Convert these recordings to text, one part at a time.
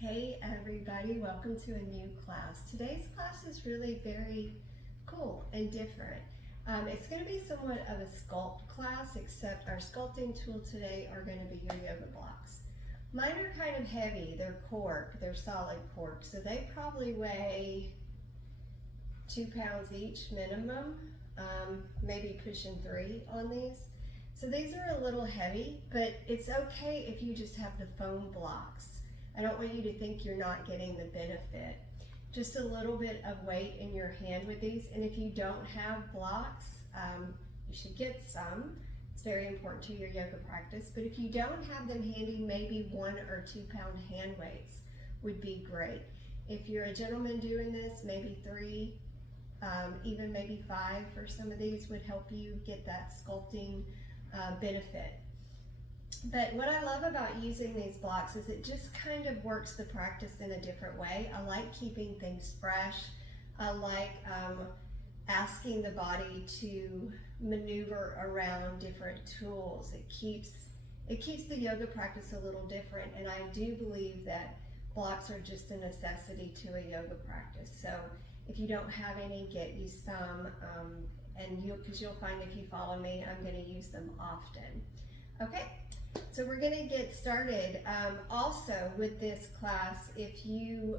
Hey everybody, welcome to a new class. Today's class is really very cool and different. It's going to be somewhat of a sculpt class, except our sculpting tool today are going to be your yoga blocks. Mine are kind of heavy, they're cork, they're solid cork, so they probably weigh 2 pounds each minimum, maybe pushing 3 on these. So these are a little heavy, but it's okay if you just have the foam blocks. I don't want you to think you're not getting the benefit. Just a little bit of weight in your hand with these, and if you don't have blocks, you should get some. It's very important to your yoga practice, but if you don't have them handy, maybe 1 or 2 pound hand weights would be great. If you're a gentleman doing this, maybe 3, even maybe 5 for some of these would help you get that sculpting benefit. But what I love about using these blocks is it just kind of works the practice in a different way. I like keeping things fresh. I like asking the body to maneuver around different tools. It keeps the yoga practice a little different, and I do believe that blocks are just a necessity to a yoga practice. So if you don't have any, get you some, because you'll find if you follow me, I'm going to use them often. Okay, so we're going to get started. Also with this class, if you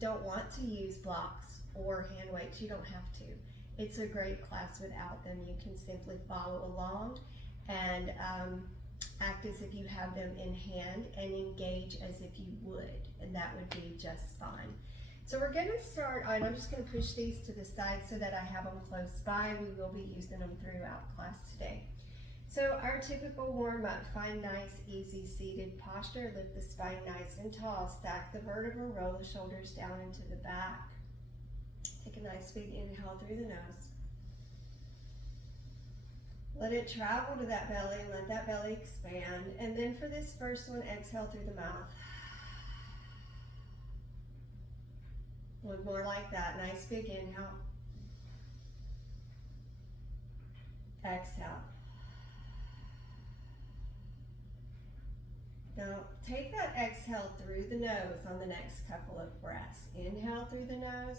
don't want to use blocks or hand weights, you don't have to. It's a great class without them. You can simply follow along and act as if you have them in hand and engage as if you would, and that would be just fine. So we're going to start on, I'm just going to push these to the side so that I have them close by. We will be using them throughout class today. So our typical warm-up, find nice, easy seated posture, lift the spine nice and tall, stack the vertebra, roll the shoulders down into the back. Take a nice big inhale through the nose. Let it travel to that belly and let that belly expand. And then for this first one, exhale through the mouth. One more like that, nice big inhale. Exhale. Now take that exhale through the nose on the next couple of breaths. Inhale through the nose.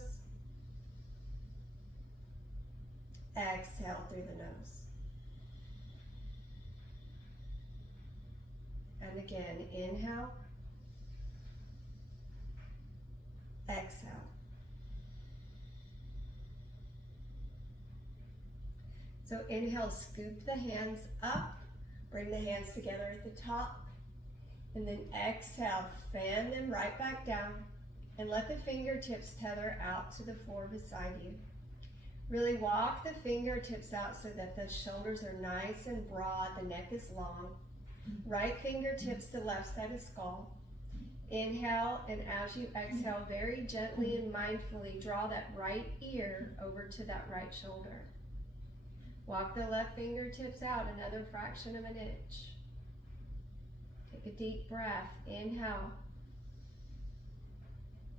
Exhale through the nose. And again, inhale. Exhale. So inhale, scoop the hands up. Bring the hands together at the top. And then exhale, fan them right back down and let the fingertips tether out to the floor beside you. Really walk the fingertips out so that the shoulders are nice and broad, the neck is long. Right fingertips to left side of skull. Inhale, and as you exhale, very gently and mindfully draw that right ear over to that right shoulder. Walk the left fingertips out another fraction of an inch. Take a deep breath. Inhale.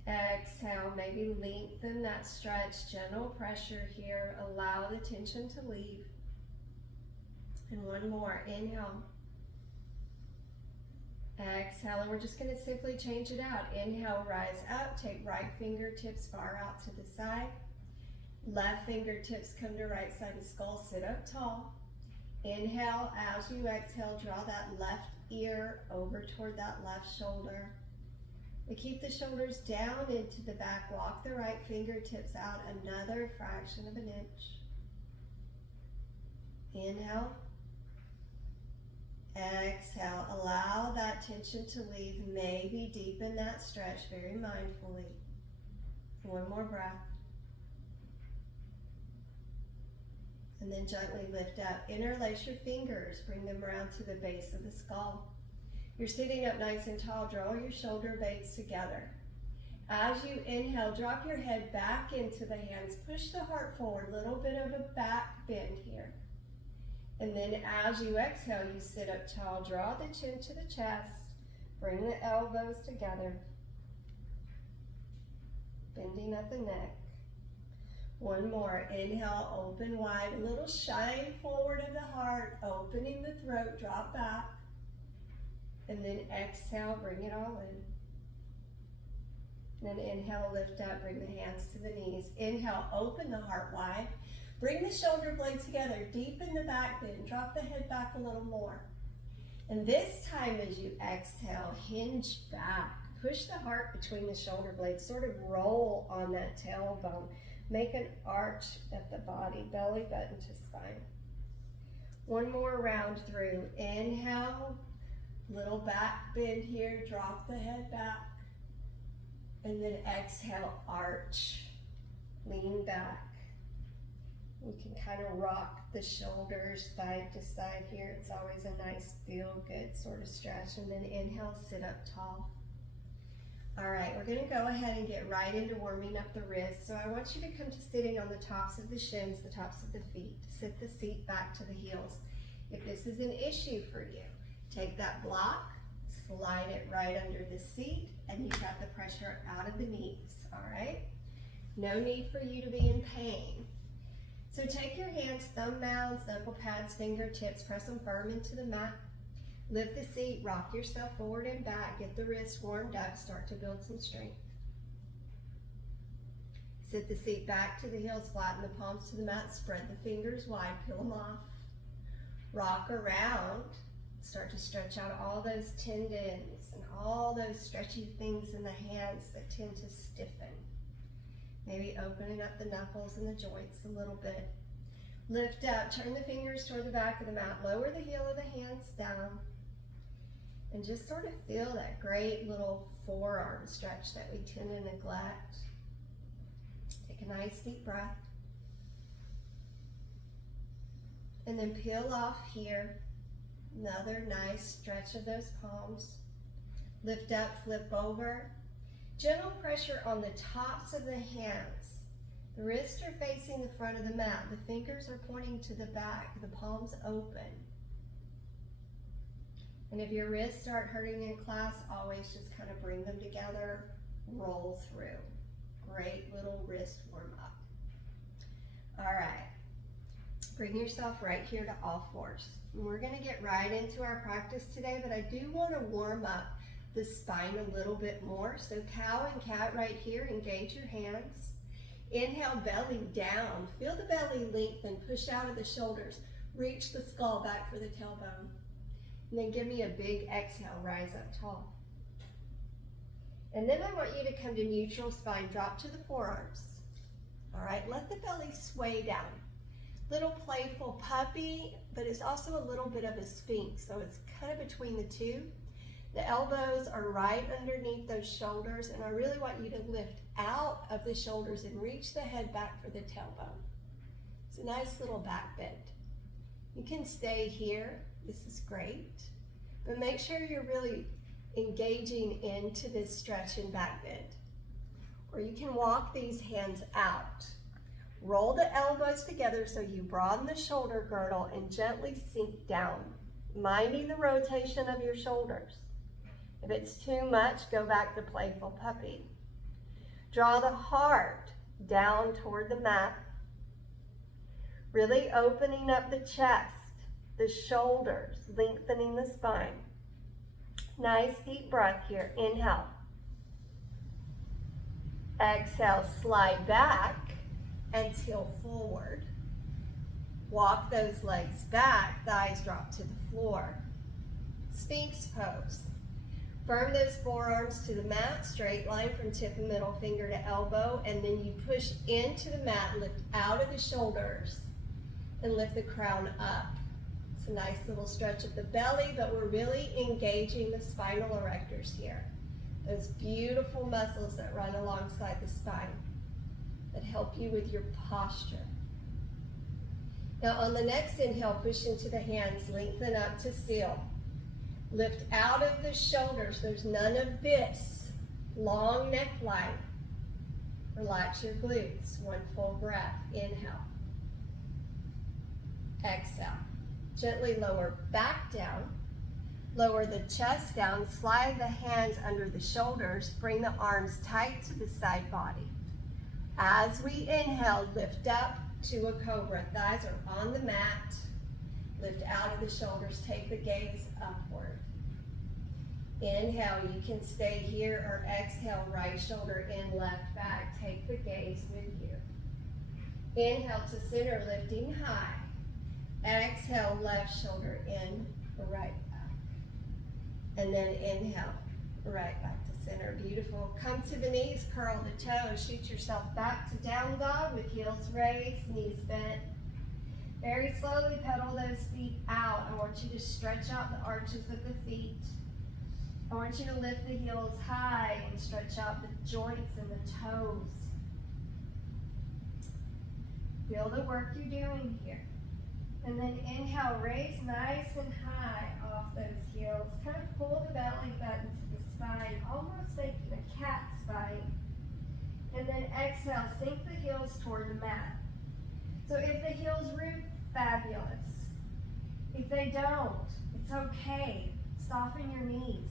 Exhale. Maybe lengthen that stretch. Gentle pressure here. Allow the tension to leave. And one more. Inhale. Exhale. And we're just going to simply change it out. Inhale, rise up. Take right fingertips far out to the side. Left fingertips come to right side of skull. Sit up tall. Inhale. As you exhale, draw that left ear over toward that left shoulder. We keep the shoulders down into the back. Walk the right fingertips out another fraction of an inch. Inhale. Exhale. Allow that tension to leave. Maybe deepen that stretch very mindfully. One more breath. And then gently lift up. Interlace your fingers. Bring them around to the base of the skull. You're sitting up nice and tall. Draw your shoulder blades together. As you inhale, drop your head back into the hands. Push the heart forward. Little bit of a back bend here. And then as you exhale, you sit up tall. Draw the chin to the chest. Bring the elbows together. Bending at the neck. One more. Inhale, open wide. A little shine forward of the heart, opening the throat, drop back. And then exhale, bring it all in. And then inhale, lift up, bring the hands to the knees. Inhale, open the heart wide. Bring the shoulder blades together, deepen the back bend, drop the head back a little more. And this time as you exhale, hinge back. Push the heart between the shoulder blades, sort of roll on that tailbone. Make an arch at the body, belly button to spine. One more round through. Inhale, little back bend here, drop the head back. And then exhale, arch, lean back. We can kind of rock the shoulders side to side here. It's always a nice feel good sort of stretch. And then inhale, sit up tall. All right, we're gonna go ahead and get right into warming up the wrists. So I want you to come to sitting on the tops of the shins, the tops of the feet. Sit the seat back to the heels. If this is an issue for you, take that block, slide it right under the seat, and you've got the pressure out of the knees, all right? No need for you to be in pain. So take your hands, thumb mounds, knuckle pads, fingertips, press them firm into the mat. Lift the seat, rock yourself forward and back, get the wrists warmed up, start to build some strength. Sit the seat back to the heels, flatten the palms to the mat, spread the fingers wide, peel them off. Rock around, start to stretch out all those tendons and all those stretchy things in the hands that tend to stiffen. Maybe opening up the knuckles and the joints a little bit. Lift up, turn the fingers toward the back of the mat, lower the heel of the hands down, and just sort of feel that great little forearm stretch that we tend to neglect. Take a nice deep breath. And then peel off here. Another nice stretch of those palms. Lift up, flip over. Gentle pressure on the tops of the hands. The wrists are facing the front of the mat. The fingers are pointing to the back, the palms open. And if your wrists start hurting in class, always just kind of bring them together, roll through. Great little wrist warm up. All right, bring yourself right here to all fours. And we're gonna get right into our practice today, but I do wanna warm up the spine a little bit more. So cow and cat right here, engage your hands. Inhale, belly down. Feel the belly lengthen, push out of the shoulders. Reach the skull back for the tailbone. And then give me a big exhale, rise up tall. And then I want you to come to neutral spine, drop to the forearms. All right, let the belly sway down. Little playful puppy, but it's also a little bit of a sphinx, so it's kind of between the two. The elbows are right underneath those shoulders, and I really want you to lift out of the shoulders and reach the head back for the tailbone. It's a nice little back bend. You can stay here, this is great, but make sure you're really engaging into this stretch and back bend. Or you can walk these hands out. Roll the elbows together so you broaden the shoulder girdle and gently sink down, minding the rotation of your shoulders. If it's too much, go back to playful puppy. Draw the heart down toward the mat, really opening up the chest, the shoulders, lengthening the spine. Nice deep breath here. Inhale. Exhale, slide back and tilt forward. Walk those legs back, thighs drop to the floor. Sphinx pose. Firm those forearms to the mat, straight line from tip and middle finger to elbow, and then you push into the mat, lift out of the shoulders, and lift the crown up. It's a nice little stretch of the belly, but we're really engaging the spinal erectors here. Those beautiful muscles that run alongside the spine that help you with your posture. Now on the next inhale, push into the hands, lengthen up to seal. Lift out of the shoulders, there's none of this. Long neckline. Relax your glutes, one full breath. Inhale. Exhale. Gently lower back down. Lower the chest down, slide the hands under the shoulders, bring the arms tight to the side body. As we inhale, lift up to a cobra. Thighs are on the mat. Lift out of the shoulders, take the gaze upward. Inhale, you can stay here, or exhale, right shoulder in, left back. Take the gaze with you. Inhale to center, lifting high. Exhale, left shoulder in, right back. And then inhale, right back to center. Beautiful. Come to the knees, curl the toes. Shoot yourself back to down dog with heels raised, knees bent. Very slowly pedal those feet out. I want you to stretch out the arches of the feet. I want you to lift the heels high and stretch out the joints and the toes. Feel the work you're doing here. And then inhale, raise nice and high off those heels. Kind of pull the belly button to the spine, almost making a cat spine. And then exhale, sink the heels toward the mat. So if the heels root, fabulous. If they don't, it's okay. Soften your knees.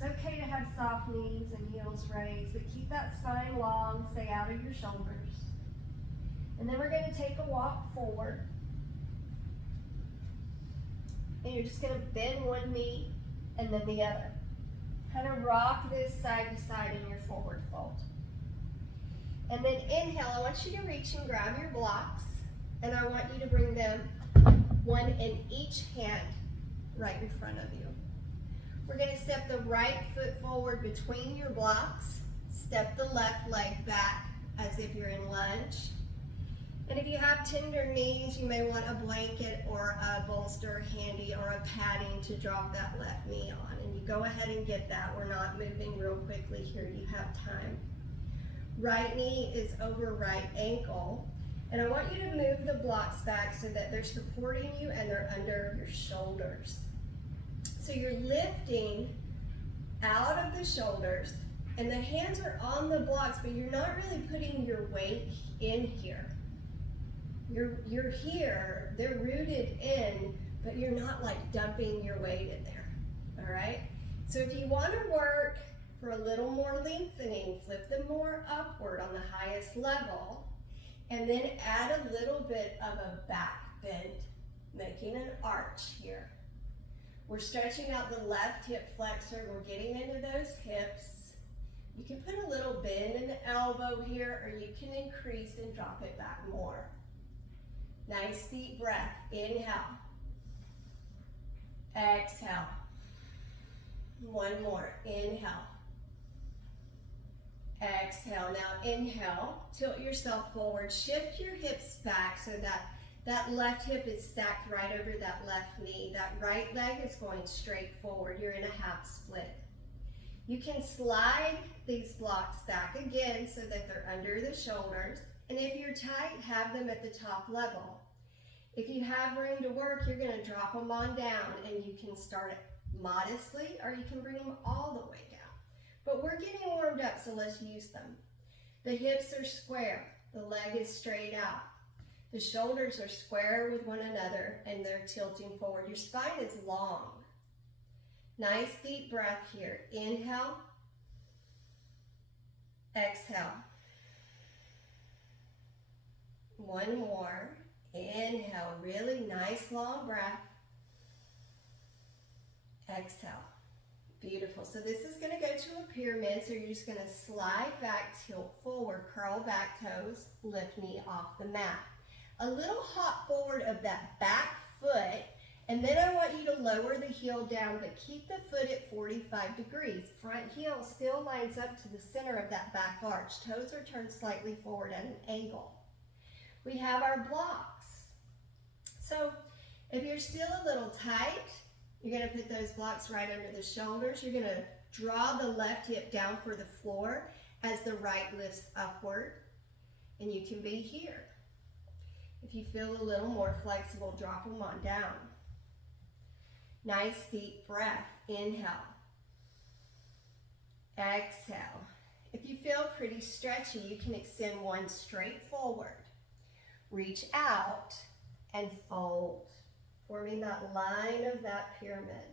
It's okay to have soft knees and heels raised, but keep that spine long, stay out of your shoulders. And then we're going to take a walk forward. And you're just going to bend one knee and then the other. Kind of rock this side to side in your forward fold. And then inhale, I want you to reach and grab your blocks. And I want you to bring them one in each hand right in front of you. We're going to step the right foot forward between your blocks. Step the left leg back as if you're in lunge. And if you have tender knees, you may want a blanket or a bolster handy or a padding to drop that left knee on. And you go ahead and get that. We're not moving real quickly here. You have time. Right knee is over right ankle. And I want you to move the blocks back so that they're supporting you and they're under your shoulders. So you're lifting out of the shoulders and the hands are on the blocks, but you're not really putting your weight in here. You're here, they're rooted in, but you're not like dumping your weight in there, all right? So if you want to work for a little more lengthening, flip them more upward on the highest level, and then add a little bit of a back bend, making an arch here. We're stretching out the left hip flexor, we're getting into those hips. You can put a little bend in the elbow here, or you can increase and drop it back more. Nice deep breath. Inhale. Exhale. One more. Inhale. Exhale. Now inhale. Tilt yourself forward. Shift your hips back so that that left hip is stacked right over that left knee. That right leg is going straight forward. You're in a half split. You can slide these blocks back again so that they're under the shoulders. And if you're tight, have them at the top level. If you have room to work, you're going to drop them on down, and you can start it modestly or you can bring them all the way down. But we're getting warmed up, so let's use them. The hips are square. The leg is straight out. The shoulders are square with one another and they're tilting forward. Your spine is long. Nice deep breath here. Inhale. Exhale. One more. Inhale. Really nice long breath. Exhale. Beautiful. So this is going to go to a pyramid. So you're just going to slide back, tilt forward, curl back toes, lift knee off the mat. A little hop forward of that back foot, and then I want you to lower the heel down, but keep the foot at 45 degrees. Front heel still lines up to the center of that back arch. Toes are turned slightly forward at an angle. We have our blocks. So if you're still a little tight, you're going to put those blocks right under the shoulders. You're going to draw the left hip down for the floor as the right lifts upward, and you can be here. If you feel a little more flexible, drop them on down. Nice deep breath. Inhale. Exhale. If you feel pretty stretchy, you can extend one straight forward. Reach out and fold, forming that line of that pyramid.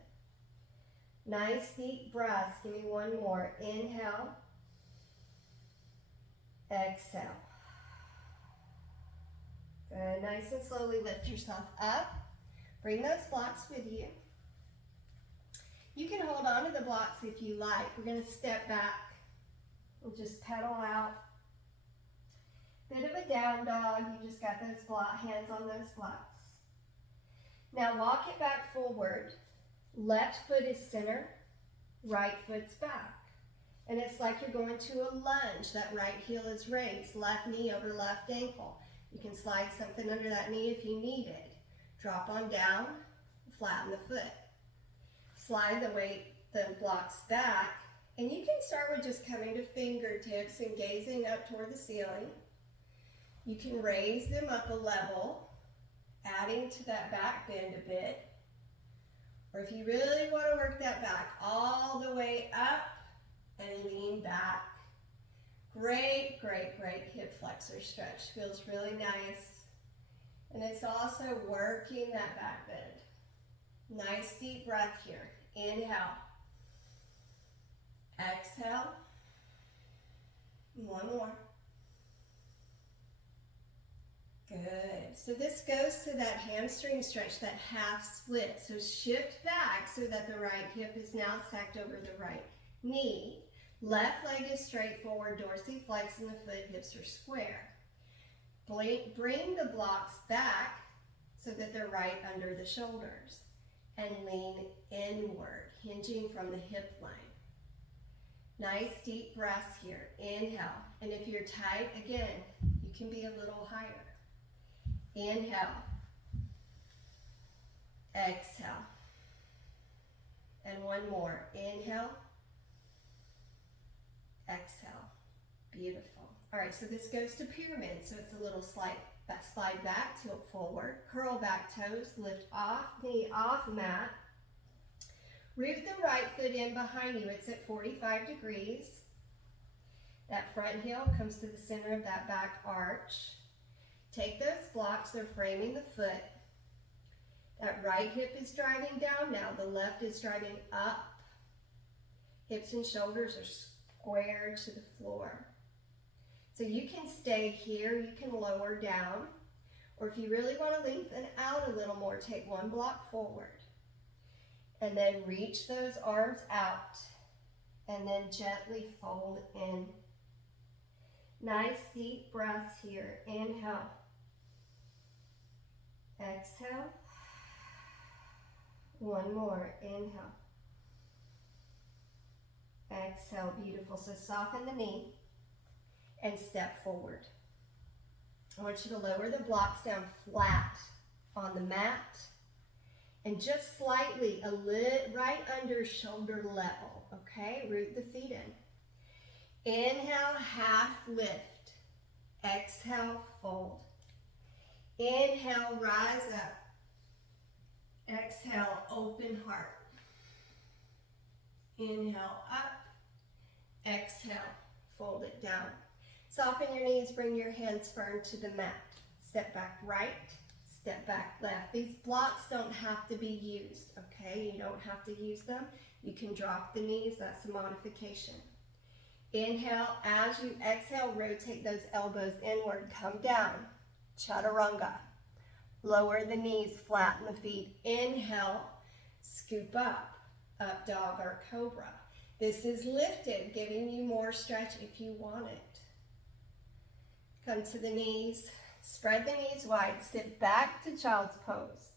Nice deep breaths. Give me one more. Inhale. Exhale. Good. Nice and slowly lift yourself up. Bring those blocks with you. You can hold onto the blocks if you like. We're going to step back. We'll just pedal out. Bit of a down dog. You just got those hands on those blocks. Now walk it back forward. Left foot is center, right foot's back. And it's like you're going to a lunge. That right heel is raised, left knee over left ankle. You can slide something under that knee if you need it. Drop on down, flatten the foot. Slide the weight, the blocks back, and you can start with just coming to fingertips and gazing up toward the ceiling. You can raise them up a level, adding to that back bend a bit. Or if you really want to work that back all the way up and lean back. Great, great, great hip flexor stretch. Feels really nice. And it's also working that back bend. Nice deep breath here. Inhale. Exhale. One more. Good. So this goes to that hamstring stretch, that half split. So shift back so that the right hip is now stacked over the right knee. Left leg is straight forward, dorsiflex in the foot, hips are square. Bring the blocks back so that they're right under the shoulders. And lean inward, hinging from the hip line. Nice deep breaths here. Inhale. And if you're tight, again, you can be a little higher. Inhale. Exhale. And one more. Inhale. Exhale. Beautiful. All right, so this goes to pyramid. So it's a little slide back, tilt forward, curl back toes, lift off, knee off mat. Root the right foot in behind you. It's at 45 degrees. That front heel comes to the center of that back arch. Take those blocks, they're framing the foot. That right hip is driving down now. The left is driving up. Hips and shoulders are square to the floor. So you can stay here, you can lower down, or if you really want to lengthen out a little more, take one block forward. And then reach those arms out, and then gently fold in. Nice deep breaths here. Inhale. Exhale. One more. Inhale. Exhale. Beautiful. So soften the knee and step forward. I want you to lower the blocks down flat on the mat and just slightly right under shoulder level, okay? Root the feet in. Inhale, half lift. Exhale, fold. Inhale, rise up. Exhale, open heart. Inhale, up. Exhale, fold it down. Soften your knees, bring your hands firm to the mat. Step back right, step back left. These blocks don't have to be used, okay? You don't have to use them. You can drop the knees, that's a modification. Inhale, as you exhale, rotate those elbows inward, come down, chaturanga. Lower the knees, flatten the feet. Inhale, scoop up dog or cobra. This is lifted, giving you more stretch if you want it. Come to the knees, spread the knees wide, sit back to child's pose.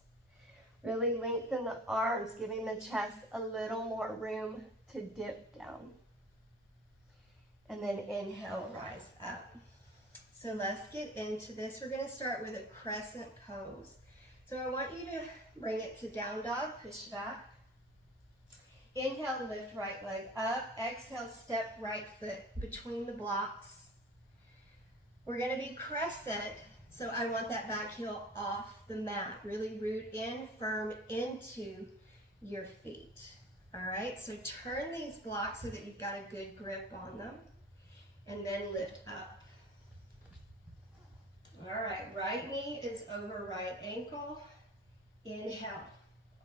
Really lengthen the arms, giving the chest a little more room to dip down. And then inhale, rise up. So let's get into this. We're going to start with a crescent pose. So I want you to bring it to down dog, push back. Inhale, lift right leg up. Exhale, step right foot between the blocks. We're going to be crescent, so I want that back heel off the mat. Really root in, firm into your feet. All right, so turn these blocks so that you've got a good grip on them. And then lift up. All right, right knee is over right ankle. Inhale,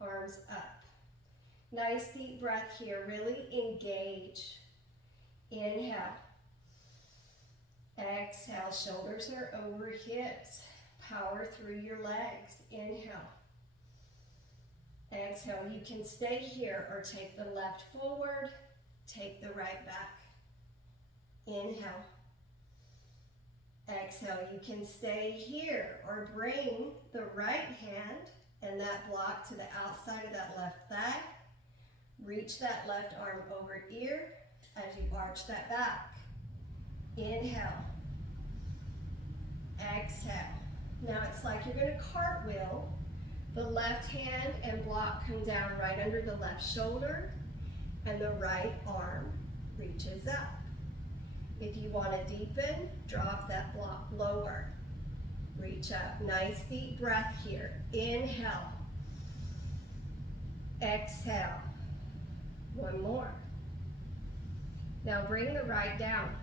arms up. Nice deep breath here, really engage. Inhale. Exhale, shoulders are over hips. Power through your legs. Inhale. Exhale, you can stay here or take the left forward, take the right back. Inhale. Exhale, you can stay here or bring the right hand and that block to the outside of that left thigh. Reach that left arm over ear as you arch that back. Inhale. Exhale. Now it's like you're going to cartwheel. The left hand and block come down right under the left shoulder, and the right arm reaches up. If you want to deepen, drop that block lower. Reach up. Nice deep breath here. Inhale. Exhale. One more. Now bring the right down.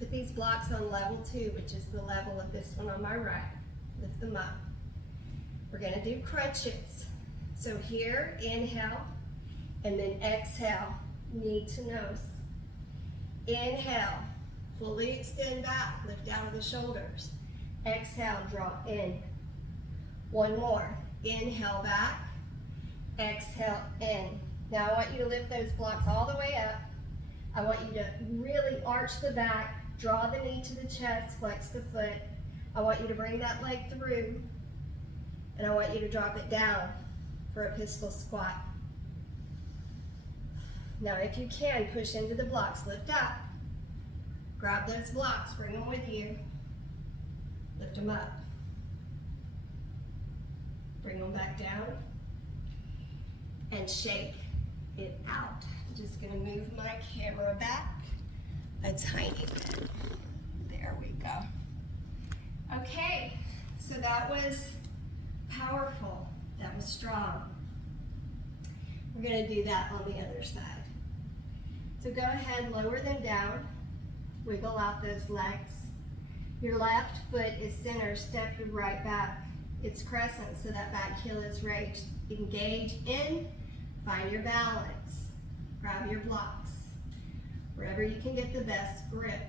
Put these blocks on level 2, which is the level of this one on my right. Lift them up. We're going to do crunches. So here, inhale, and then exhale, knee to nose. Inhale, fully extend back, lift out of the shoulders. Exhale, draw in. One more. Inhale back, exhale in. Now I want you to lift those blocks all the way up. I want you to really arch the back, draw the knee to the chest, flex the foot. I want you to bring that leg through, and I want you to drop it down for a pistol squat. Now if you can, push into the blocks, lift up. Grab those blocks, bring them with you. Lift them up. Bring them back down. And shake it out. I'm just gonna move my camera back a tiny bit. There we go. Okay, so that was powerful. That was strong. We're gonna do that on the other side. So go ahead, lower them down. Wiggle out those legs. Your left foot is center, step your right back. It's crescent, so that back heel is raised. Engage in, find your balance. Grab your blocks. Wherever you can get the best grip.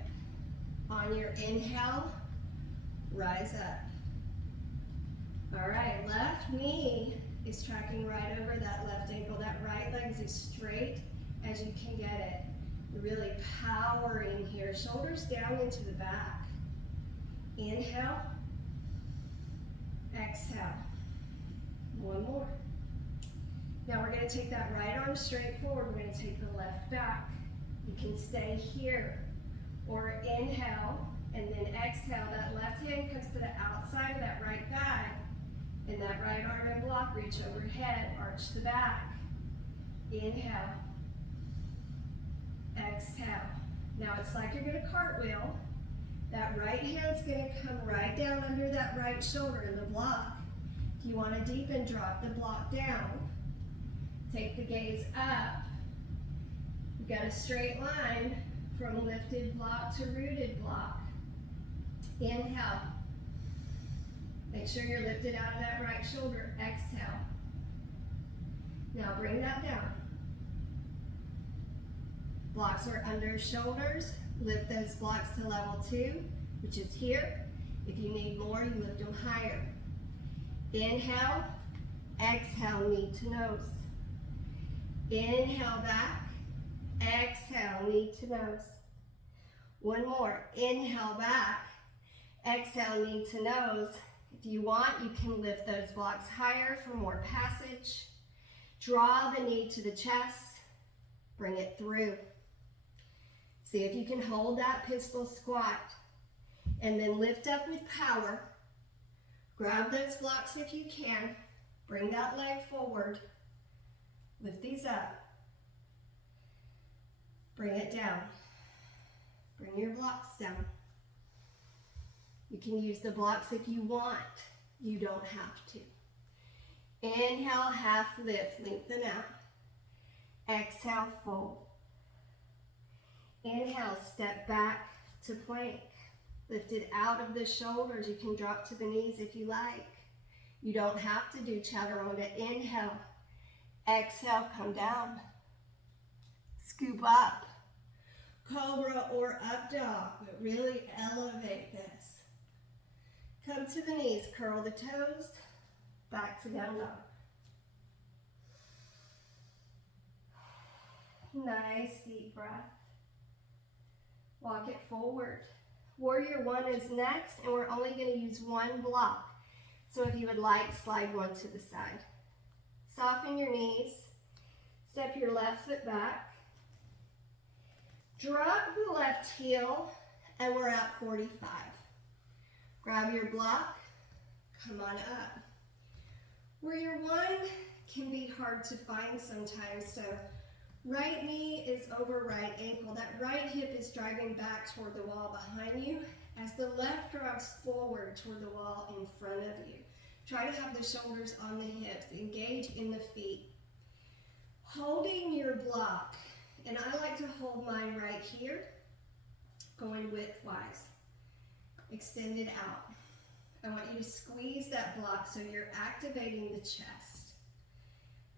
On your inhale, rise up. All right, left knee is tracking right over that left ankle. That right leg is as straight as you can get it. You're really powering here. Shoulders down into the back. Inhale. Exhale. One more. Now we're going to take that right arm straight forward. We're going to take the left back. You can stay here. Or inhale and then exhale. That left hand comes to the outside of that right thigh. And that right arm and block, reach overhead, arch the back. Inhale. Exhale. Now it's like you're going to cartwheel. That right hand's going to come right down under that right shoulder in the block. If you want to deepen, drop the block down. Take the gaze up. You've got a straight line from lifted block to rooted block. Inhale. Make sure you're lifted out of that right shoulder. Exhale. Now bring that down. Blocks are under shoulders. Lift those blocks to level 2, which is here. If you need more, you lift them higher. Inhale, exhale, knee to nose. Inhale back, exhale, knee to nose. One more, inhale back, exhale, knee to nose. If you want, you can lift those blocks higher for more passage. Draw the knee to the chest, bring it through. See if you can hold that pistol squat and then lift up with power. Grab those blocks if you can. Bring that leg forward. Lift these up. Bring it down. Bring your blocks down. You can use the blocks if you want. You don't have to. Inhale, half lift, lengthen out. Exhale, fold. Inhale, step back to plank. Lift it out of the shoulders. You can drop to the knees if you like. You don't have to do chaturanga. Inhale. Exhale, come down. Scoop up. Cobra or up dog, but really elevate this. Come to the knees, curl the toes, back to down dog. Nice deep breath. Walk it forward. Warrior one is next, and we're only going to use one block. So if you would like, slide one to the side. Soften your knees. Step your left foot back. Drop the left heel, and we're at 45. Grab your block. Come on up. Warrior one can be hard to find sometimes, so right knee is over right ankle. That right hip is driving back toward the wall behind you as the left drives forward toward the wall in front of you. Try to have the shoulders on the hips. Engage in the feet. Holding your block, and I like to hold mine right here, going widthwise. Extend it out. I want you to squeeze that block so you're activating the chest.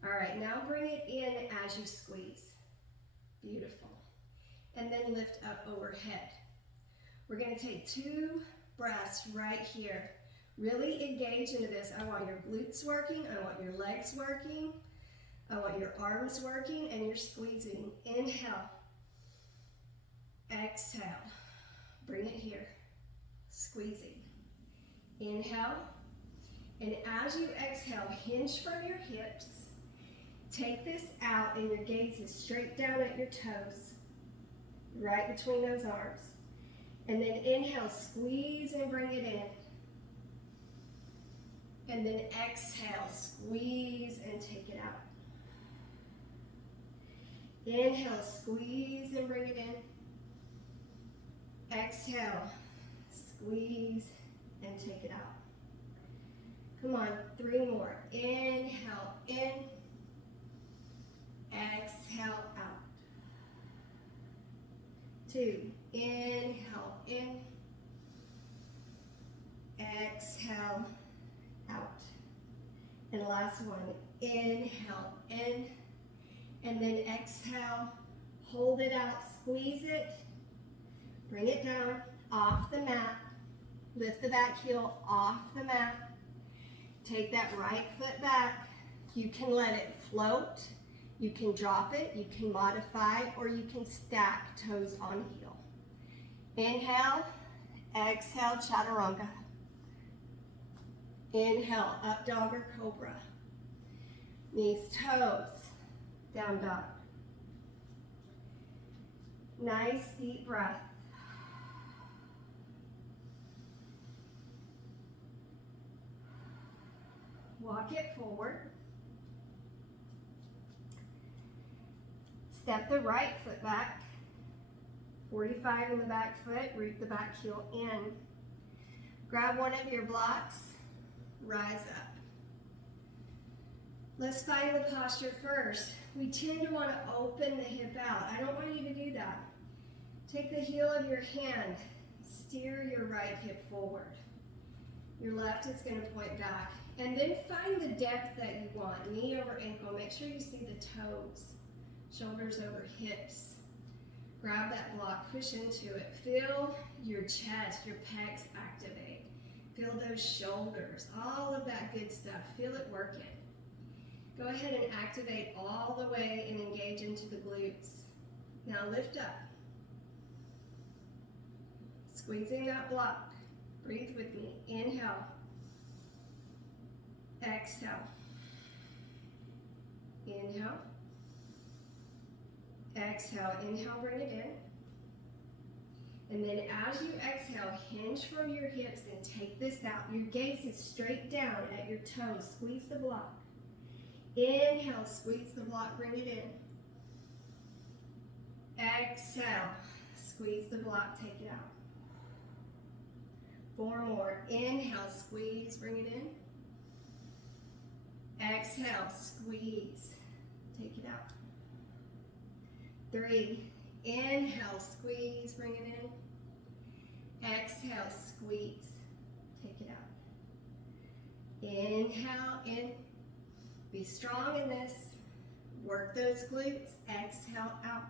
All right, now bring it in as you squeeze. Beautiful. And then lift up overhead. We're going to take 2 breaths right here. Really engage into this. I want your glutes working. I want your legs working. I want your arms working, and you're squeezing. Inhale. Exhale. Bring it here. Squeezing. Inhale. And as you exhale, hinge from your hips. Take this out, and your gaze is straight down at your toes, right between those arms. And then inhale, squeeze and bring it in. And then exhale, squeeze and take it out. Inhale, squeeze and bring it in. Exhale, squeeze and take it out. Come on, 3 more. Inhale, in. Exhale, out. 2, inhale, in. Exhale, out. And last one, inhale, in. And then exhale, hold it out, squeeze it. Bring it down, off the mat. Lift the back heel off the mat. Take that right foot back. You can let it float. You can drop it, you can modify, or you can stack toes on heel. Inhale, exhale, chaturanga. Inhale, up dog or cobra. Knees, toes, down dog. Nice deep breath. Walk it forward. Step the right foot back. 45 in the back foot, root the back heel in. Grab one of your blocks, rise up. Let's find the posture first. We tend to want to open the hip out. I don't want you to do that. Take the heel of your hand, steer your right hip forward. Your left is going to point back. And then find the depth that you want. Knee over ankle. Make sure you see the toes. Shoulders over hips. Grab that block, push into it. Feel your chest, your pecs activate. Feel those shoulders, all of that good stuff. Feel it working. Go ahead and activate all the way and engage into the glutes. Now lift up. Squeezing that block. Breathe with me. Inhale. Exhale. Inhale. Exhale. Inhale, bring it in. And then as you exhale, hinge from your hips and take this out. Your gaze is straight down at your toes. Squeeze the block. Inhale, squeeze the block, bring it in. Exhale, squeeze the block, take it out. 4 more. Inhale, squeeze, bring it in. Exhale, squeeze, take it out. 3. Inhale, squeeze, bring it in. Exhale, squeeze, take it out. Inhale, in. Be strong in this. Work those glutes. Exhale, out.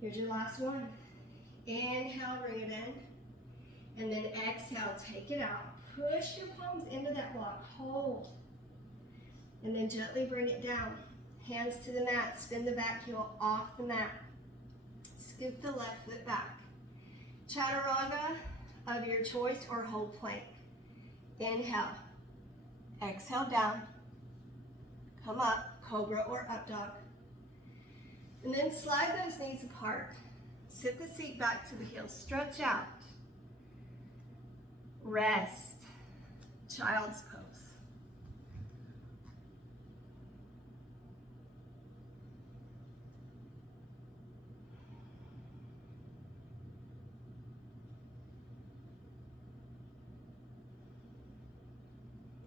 Here's your last one. Inhale, bring it in. And then exhale, take it out. Push your palms into that block. Hold. And then gently bring it down. Hands to the mat, spin the back heel off the mat. Scoop the left foot back. Chaturanga of your choice or whole plank. Inhale. Exhale down. Come up, cobra or up dog. And then slide those knees apart. Sit the seat back to the heels. Stretch out. Rest. Child's pose.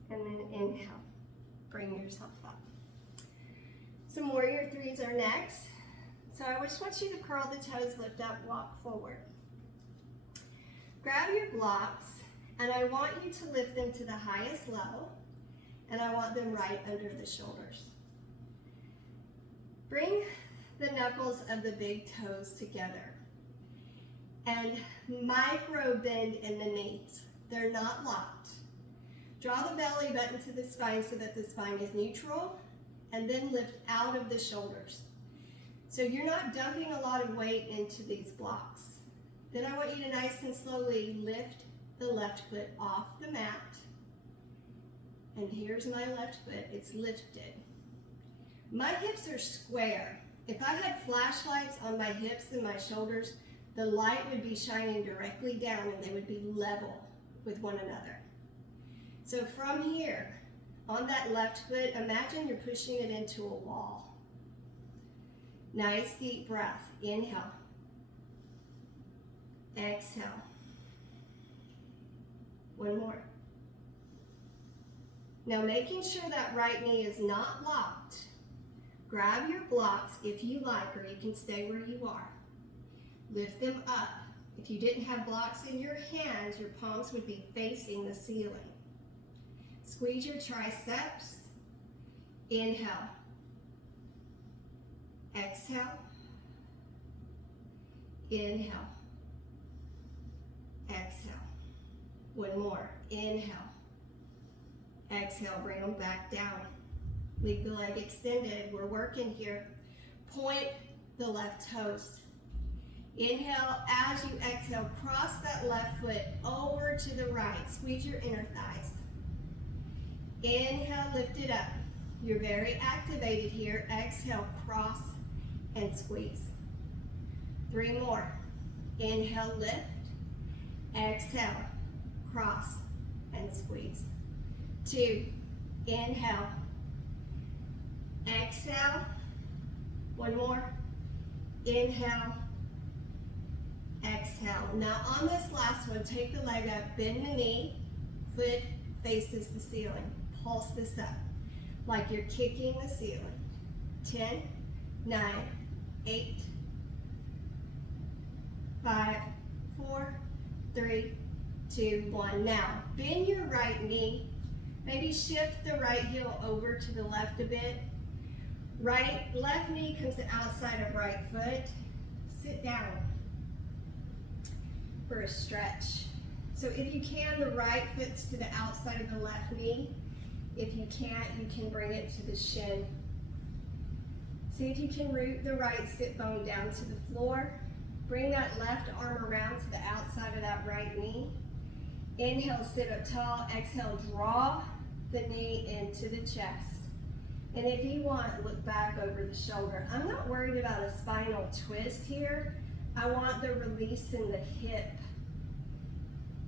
And then inhale. Bring yourself up. Some warrior threes are next. So I just want you to curl the toes, lift up, walk forward. Grab your blocks, and I want you to lift them to the highest level, and I want them right under the shoulders. Bring the knuckles of the big toes together, and micro bend in the knees. They're not locked. Draw the belly button to the spine so that the spine is neutral, and then lift out of the shoulders. So you're not dumping a lot of weight into these blocks. Then I want you to nice and slowly lift the left foot off the mat. And here's my left foot, it's lifted. My hips are square. If I had flashlights on my hips and my shoulders, the light would be shining directly down and they would be level with one another. So from here, on that left foot, imagine you're pushing it into a wall. Nice deep breath. Inhale. Exhale. One more. Now making sure that right knee is not locked, grab your blocks if you like, or you can stay where you are. Lift them up. If you didn't have blocks in your hands, your palms would be facing the ceiling. Squeeze your triceps. Inhale. Exhale. Inhale. Exhale. One more. Inhale. Exhale. Bring them back down. Leave the leg extended. We're working here. Point the left toes. Inhale. As you exhale, cross that left foot over to the right. Squeeze your inner thighs. Inhale. Lift it up. You're very activated here. Exhale. Cross and squeeze. Three more. Inhale, lift. Exhale, cross and squeeze. Two. Inhale. Exhale. One more. Inhale. Exhale. Now on this last one, take the leg up, bend the knee, foot faces the ceiling. Pulse this up like you're kicking the ceiling. 10, 9, 8, 5, 4, 3, 2, 1. Now, bend your right knee. Maybe shift the right heel over to the left a bit. Left knee comes to the outside of right foot. Sit down for a stretch. So if you can, the right foot's to the outside of the left knee. If you can't, you can bring it to the shin. See if you can root the right sit bone down to the floor. Bring that left arm around to the outside of that right knee. Inhale, sit up tall. Exhale, draw the knee into the chest. And if you want, look back over the shoulder. I'm not worried about a spinal twist here. I want the release in the hip.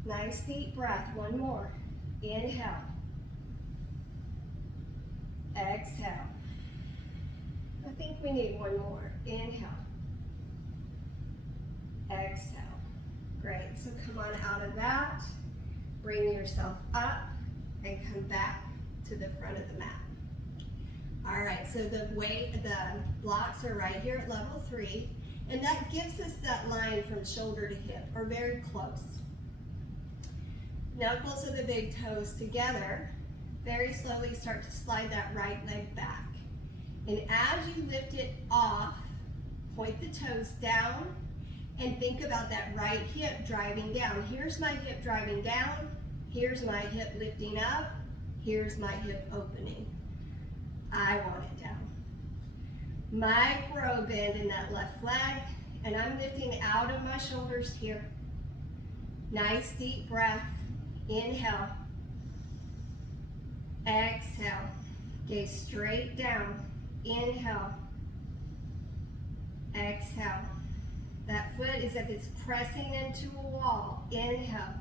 Nice deep breath. One more. Inhale. Exhale. I think we need one more. Inhale. Exhale. Great. So come on out of that. Bring yourself up and come back to the front of the mat. All right, so the blocks are right here at level 3, and that gives us that line from shoulder to hip, or very close. Knuckles of the big toes together. Very slowly start to slide that right leg back. And as you lift it off, point the toes down and think about that right hip driving down. Here's my hip driving down. Here's my hip lifting up. Here's my hip opening. I want it down. Micro bend in that left leg, and I'm lifting out of my shoulders here. Nice deep breath. Inhale. Exhale. Gaze straight down. Inhale. Exhale. That foot is if it's pressing into a wall. Inhale.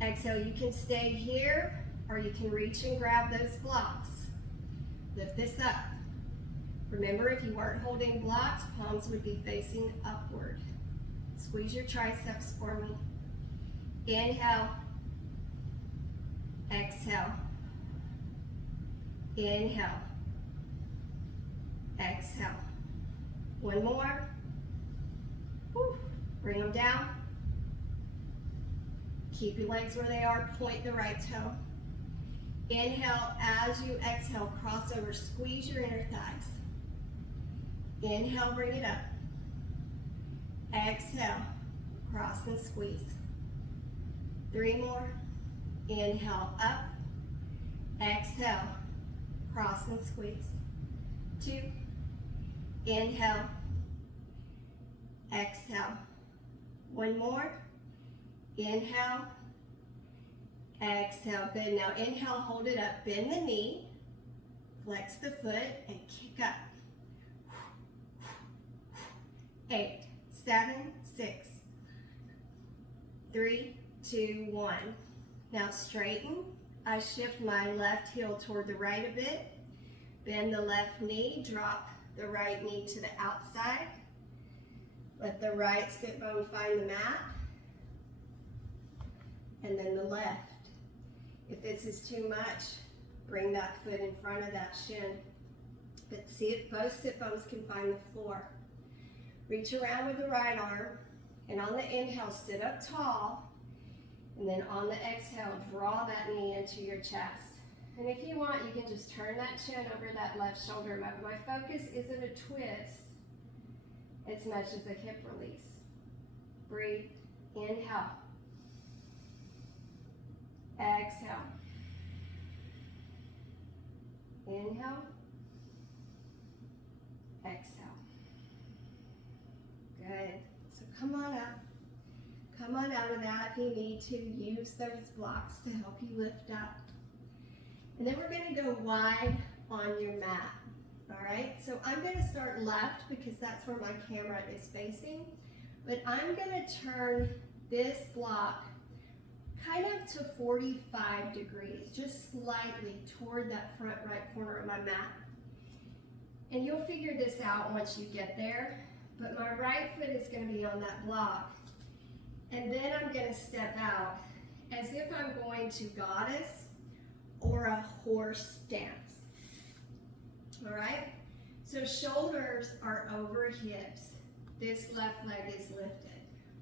Exhale. You can stay here or you can reach and grab those blocks. Lift this up. Remember, if you weren't holding blocks, palms would be facing upward. Squeeze your triceps for me. Inhale. Exhale. Inhale. Exhale. One more. Woo. Bring them down. Keep your legs where they are. Point the right toe. Inhale. As you exhale, cross over. Squeeze your inner thighs. Inhale, bring it up. Exhale, cross and squeeze. 3 more. Inhale, up. Exhale, cross and squeeze. 2. Inhale. Exhale. 1 more. Inhale. Exhale. Good. Now inhale, hold it up. Bend the knee. Flex the foot and kick up. 8, 7, 6, 3, 2, 1. Now straighten. I shift my left heel toward the right a bit. Bend the left knee. Drop the right knee to the outside. Let the right sit bone find the mat. And then the left. If this is too much, bring that foot in front of that shin. But see if both sit bones can find the floor. Reach around with the right arm, and on the inhale, sit up tall, and then on the exhale, draw that knee into your chest. And if you want, you can just turn that chin over that left shoulder. My focus isn't a twist as much as a hip release. Breathe. Inhale. Exhale. Inhale. Exhale. Good. So come on up. Come on out of that if you need to. Use those blocks to help you lift up. And then we're going to go wide on your mat. All right? So I'm going to start left because that's where my camera is facing. But I'm going to turn this block kind of to 45 degrees, just slightly toward that front right corner of my mat. And you'll figure this out once you get there. But my right foot is going to be on that block. And then I'm going to step out as if I'm going to goddess or a horse stance. All right? So shoulders are over hips. This left leg is lifted.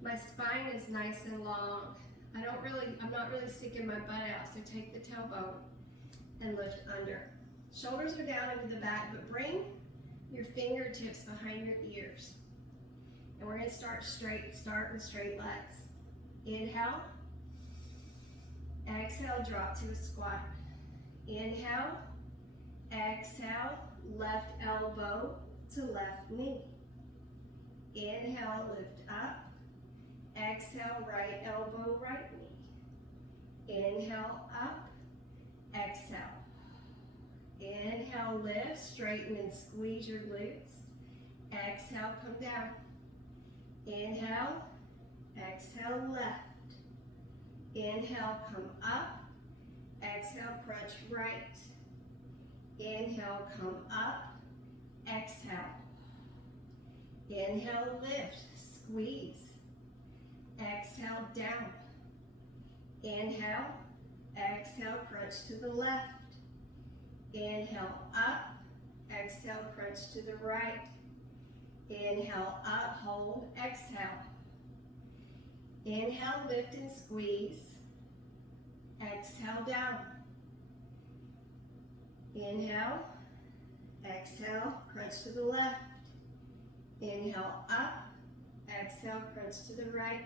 My spine is nice and long. I'm not really sticking my butt out, so take the tailbone and lift under. Shoulders are down into the back, but bring your fingertips behind your ears. And we're going to start with straight legs. Inhale. Exhale, drop to a squat. Inhale. Exhale, left elbow to left knee. Inhale, lift up. Exhale, right elbow, right knee. Inhale, up. Exhale. Inhale, lift, straighten and squeeze your glutes. Exhale, come down. Inhale, exhale, left. Inhale, come up. Exhale, crunch right. Inhale, come up. Exhale. Inhale, lift, squeeze. Exhale, down. Inhale, exhale, crunch to the left. Inhale, up. Exhale, crunch to the right. Inhale, up, hold, exhale. Inhale, lift and squeeze. Exhale, down. Inhale, exhale, crunch to the left. Inhale, up. Exhale, crunch to the right.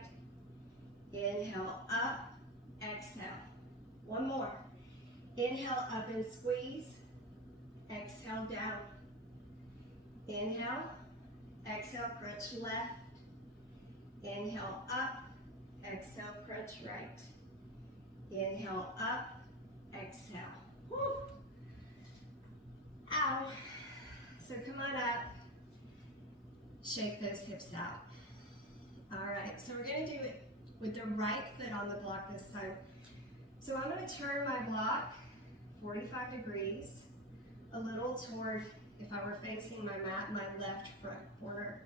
Inhale, up. Exhale. One more. Inhale, up and squeeze. Exhale, down. Inhale, exhale, crunch left. Inhale up, exhale, crunch right. Inhale up, exhale. Woo. Ow. So come on up, shake those hips out. All right, so we're gonna do it with the right foot on the block this time. So I'm gonna turn my block 45 degrees, a little toward, if I were facing my mat, my left front corner.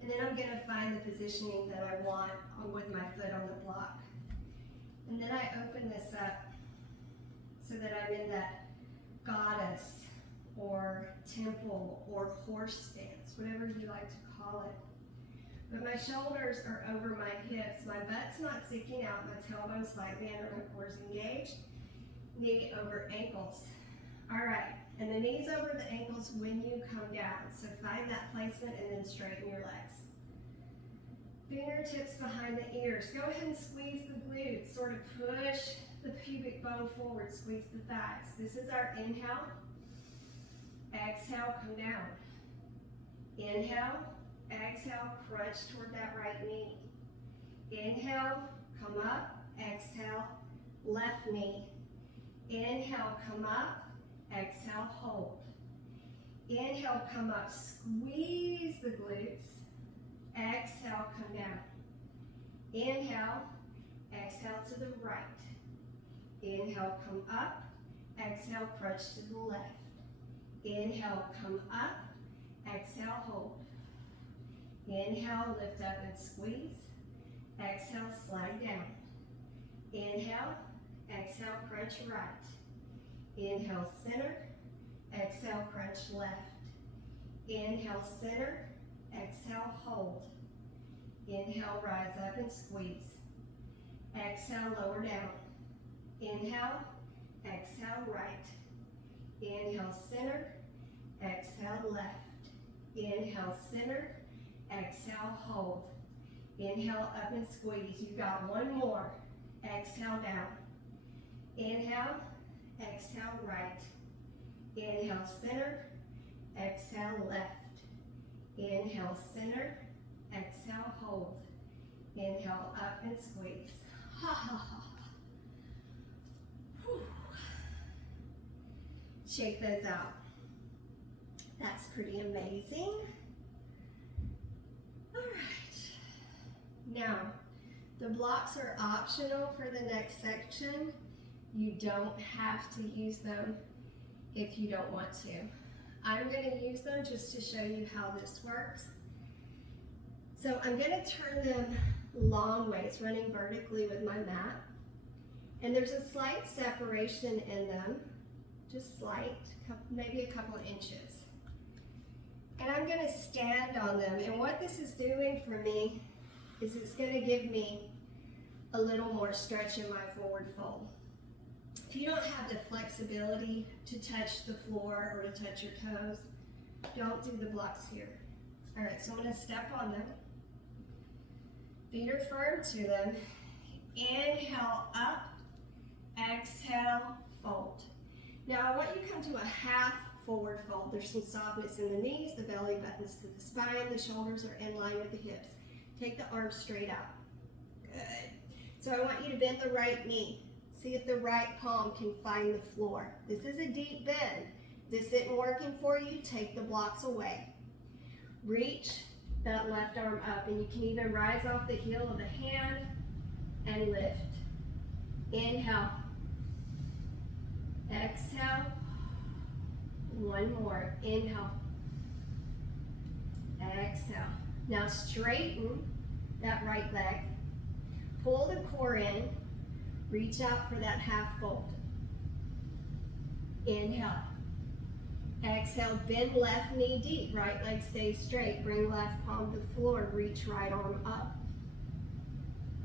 And then I'm gonna find the positioning that I want with my foot on the block. And then I open this up so that I'm in that goddess or temple or horse stance, whatever you like to call it. But my shoulders are over my hips, my butt's not sticking out, my tailbone's slightly under, my core is engaged. Knee over ankles. All right, and the knees over the ankles when you come down. So find that placement and then straighten your legs. Fingertips behind the ears. Go ahead and squeeze the glutes, sort of push the pubic bone forward, squeeze the thighs. This is our inhale. Exhale, come down. Inhale, exhale, crunch toward that right knee. Inhale, come up, exhale, left knee. Inhale, come up, exhale, hold. Inhale, come up, squeeze the glutes. Exhale, come down. Inhale, exhale to the right. Inhale, come up, exhale, crunch to the left. Inhale, come up, exhale, hold. Inhale, lift up and squeeze. Exhale, slide down. Inhale, exhale, crunch right. Inhale, center. Exhale, crunch left. Inhale, center. Exhale, hold. Inhale, rise up and squeeze. Exhale, lower down. Inhale, exhale, right. Inhale, center. Exhale, left. Inhale, center. Exhale, hold. Inhale, up and squeeze. You got one more. Exhale, down. Inhale, exhale, right. Inhale, center. Exhale, left. Inhale, center. Exhale, hold. Inhale, up and squeeze. Ha ha ha. Whew. Shake those out. That's pretty amazing. All right. Now, the blocks are optional for the next section. You don't have to use them if you don't want to. I'm going to use them just to show you how this works. So I'm going to turn them long ways, running vertically with my mat. And there's a slight separation in them, just slight, maybe a couple of inches. And I'm going to stand on them. And what this is doing for me is it's going to give me a little more stretch in my forward fold. If you don't have the flexibility to touch the floor or to touch your toes, don't do the blocks here. All right, so I'm going to step on them. Feet are firm to them. Inhale up, exhale, fold. Now I want you to come to a half forward fold. There's some softness in the knees, the belly buttons to the spine, the shoulders are in line with the hips. Take the arms straight out. Good. So I want you to bend the right knee. See if the right palm can find the floor. This is a deep bend. If this isn't working for you, take the blocks away. Reach that left arm up, and you can even rise off the heel of the hand and lift. Inhale. Exhale. One more. Inhale. Exhale. Now straighten that right leg. Pull the core in. Reach out for that half fold. Inhale. Exhale, bend left knee deep. Right leg stays straight. Bring left palm to the floor. Reach right arm up.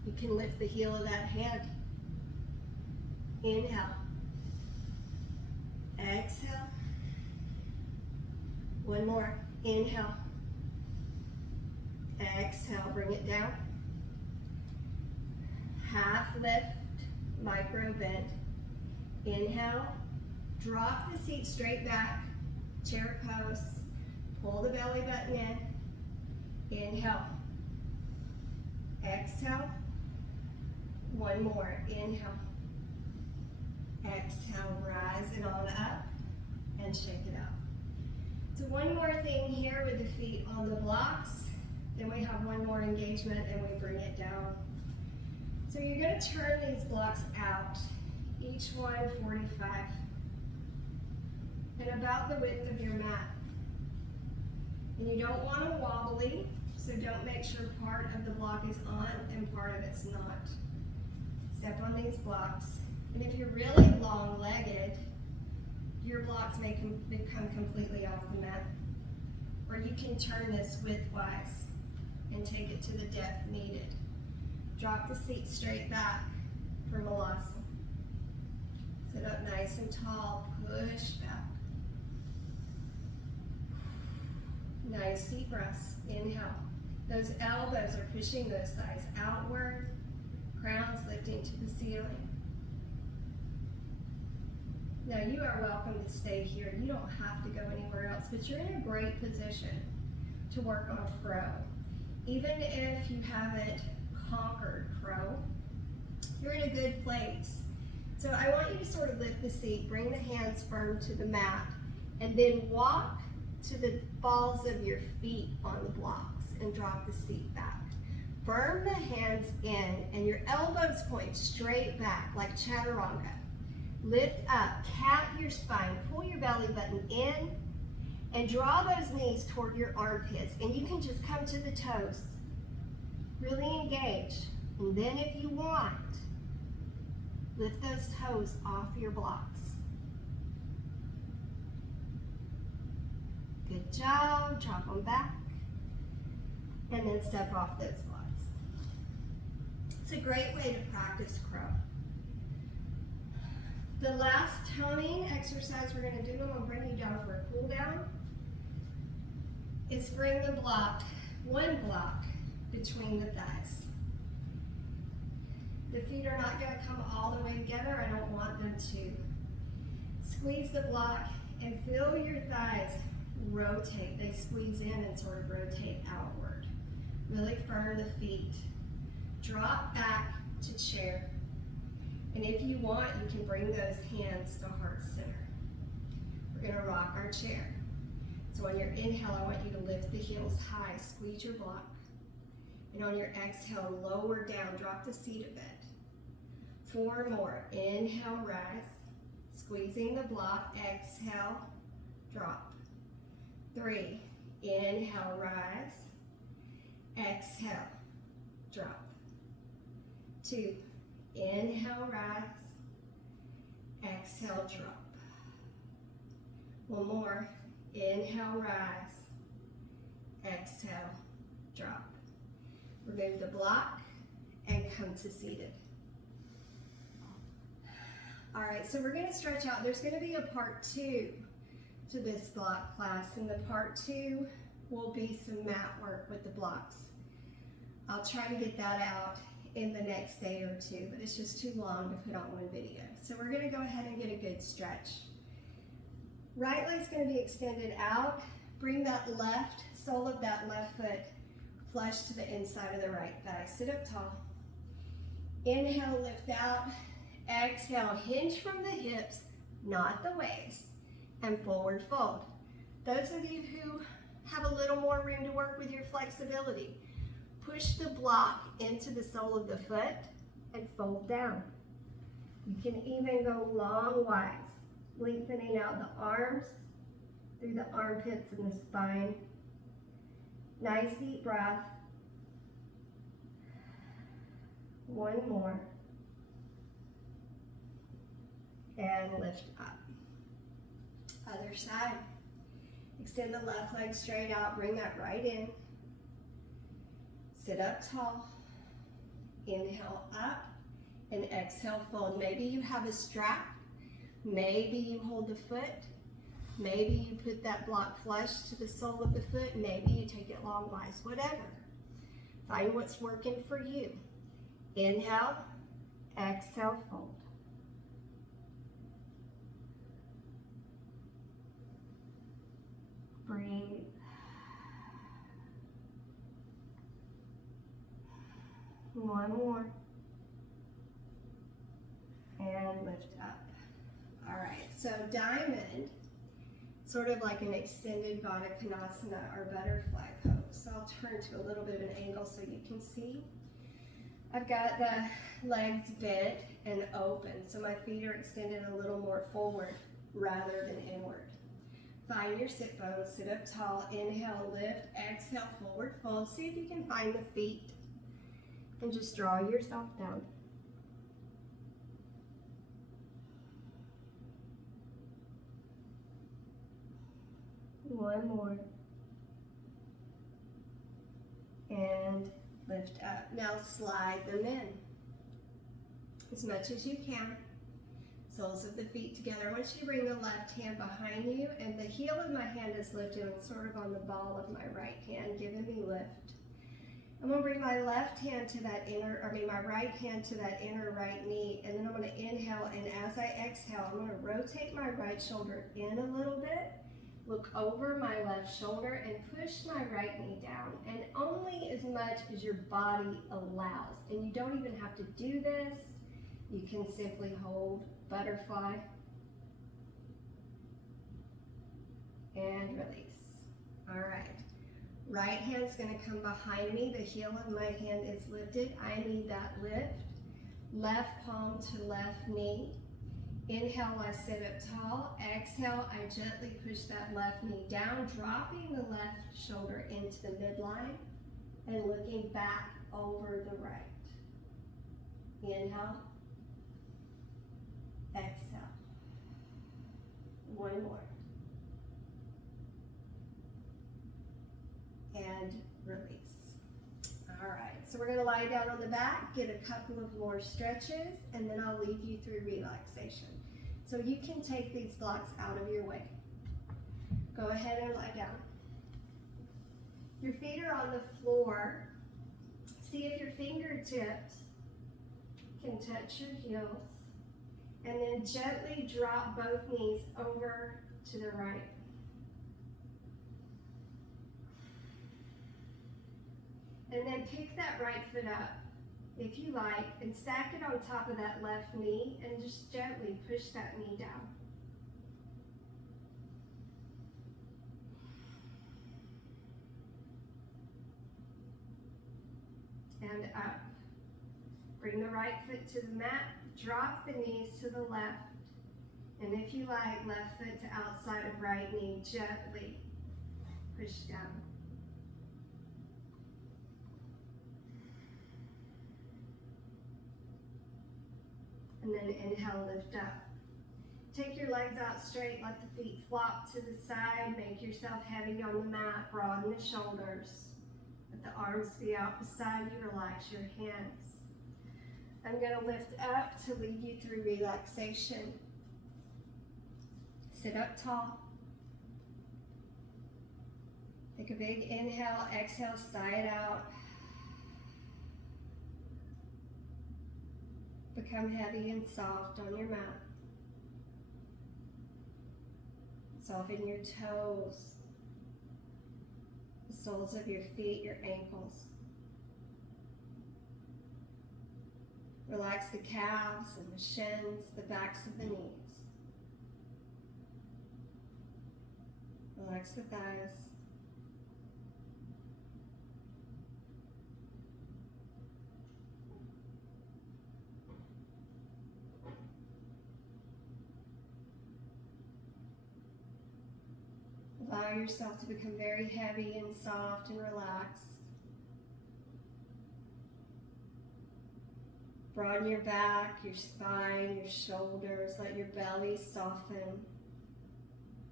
You can lift the heel of that hand. Inhale. Exhale. One more. Inhale. Exhale, bring it down. Half lift, micro bend. Inhale, drop the seat straight back. chair pose. Pull the belly button in. Inhale. Exhale. One more. Inhale. Exhale. Rise it on up and shake it out. So one more thing here with the feet on the blocks. Then we have one more engagement and we bring it down. So you're going to turn these blocks out. Each one 45. And about the width of your mat. And you don't want to wobbly, so don't make sure part of the block is on and part of it's not. Step on these blocks. And if you're really long-legged, your blocks may become completely off the mat. Or you can turn this widthwise and take it to the depth needed. Drop the seat straight back for Malasana. Sit up nice and tall, push back. Nice deep breaths. Inhale. Those elbows are pushing those thighs outward. Crown's lifting to the ceiling. Now you are welcome to stay here. You don't have to go anywhere else, but you're in a great position to work on crow. Even if you haven't conquered crow, you're in a good place. So I want you to sort of lift the seat, bring the hands firm to the mat, and then walk to the balls of your feet on the blocks and drop the seat back. Firm the hands in and your elbows point straight back like chaturanga. Lift up, cat your spine, pull your belly button in and draw those knees toward your armpits. And you can just come to the toes. Really engage. And then if you want, lift those toes off your blocks. Good job, drop them back, and then step off those blocks. It's a great way to practice crow. The last toning exercise we're going to do, I'm going to bring you down for a cool down, is bring the block, one block, between the thighs. The feet are not going to come all the way together. I don't want them to. Squeeze the block and feel your thighs rotate. They squeeze in and sort of rotate outward. Really firm the feet. Drop back to chair. And if you want, you can bring those hands to heart center. We're going to rock our chair. So on your inhale, I want you to lift the heels high, squeeze your block. And on your exhale, lower down, drop the seat a bit. 4 more. Inhale, rise. Squeezing the block. Exhale, drop. 3. Inhale, rise. Exhale, drop. 2. Inhale, rise. Exhale, drop. 1 more. Inhale, rise. Exhale, drop. Remove the block and come to seated. All right, so we're going to stretch out. There's going to be a part 2 to this block class, and the part 2 will be some mat work with the blocks. I'll try to get that out in the next day or 2, but it's just too long to put on one video. So we're going to go ahead and get a good stretch. Right leg's going to be extended out. Bring that left sole of that left foot flush to the inside of the right thigh. Sit up tall. Inhale, lift out. Exhale, hinge from the hips, not the waist, and forward fold. Those of you who have a little more room to work with your flexibility, push the block into the sole of the foot and fold down. You can even go long-wise, lengthening out the arms through the armpits and the spine. Nice deep breath. 1 more. And lift up. Other side. Extend the left leg straight out. Bring that right in. Sit up tall. Inhale up. And exhale, fold. Maybe you have a strap. Maybe you hold the foot. Maybe you put that block flush to the sole of the foot. Maybe you take it longwise. Whatever. Find what's working for you. Inhale. Exhale, fold. Breathe. One more. And lift up. All right, so diamond, sort of like an extended Baddha Konasana or butterfly pose. So I'll turn to a little bit of an angle so you can see. I've got the legs bent and open, so my feet are extended a little more forward rather than inward. Find your sit bones, sit up tall, inhale, lift, exhale, forward fold. See if you can find the feet and just draw yourself down. One more. And lift up. Now slide them in as much as you can. Soles of the feet together. I want you to bring the left hand behind you, and the heel of my hand is lifted and sort of on the ball of my right hand, giving me lift. I'm going to bring my left hand to that my right hand to that inner right knee, and then I'm going to inhale, and as I exhale, I'm going to rotate my right shoulder in a little bit, look over my left shoulder, and push my right knee down, and only as much as your body allows. And you don't even have to do this. You can simply hold butterfly and release. All right. Right hand's going to come behind me. The heel of my hand is lifted. I need that lift. Left palm to left knee. Inhale, I sit up tall. Exhale, I gently push that left knee down, dropping the left shoulder into the midline and looking back over the right. Inhale. Exhale. One more. And release. All right, so we're going to lie down on the back, get a couple of more stretches, and then I'll lead you through relaxation. So you can take these blocks out of your way. Go ahead and lie down. Your feet are on the floor. See if your fingertips can touch your heels. And then gently drop both knees over to the right. And then pick that right foot up, if you like, and stack it on top of that left knee and just gently push that knee down. And up. Bring the right foot to the mat, drop the knees to the left, and if you like, left foot to outside of right knee, gently push down. And then inhale, lift up. Take your legs out straight, let the feet flop to the side, make yourself heavy on the mat, broaden the shoulders. Let the arms be out beside you, relax your hands. I'm going to lift up to lead you through relaxation. Sit up tall. Take a big inhale, exhale, sigh it out. Become heavy and soft on your mat. Soften your toes, the soles of your feet, your ankles. Relax the calves and the shins, the backs of the knees. Relax the thighs. Allow yourself to become very heavy and soft and relaxed. Broaden your back, your spine, your shoulders. Let your belly soften.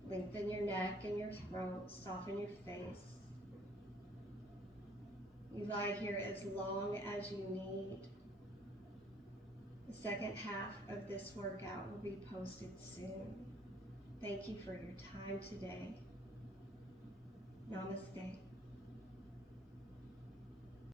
Lengthen your neck and your throat. Soften your face. You lie here as long as you need. The second half of this workout will be posted soon. Thank you for your time today. Namaste.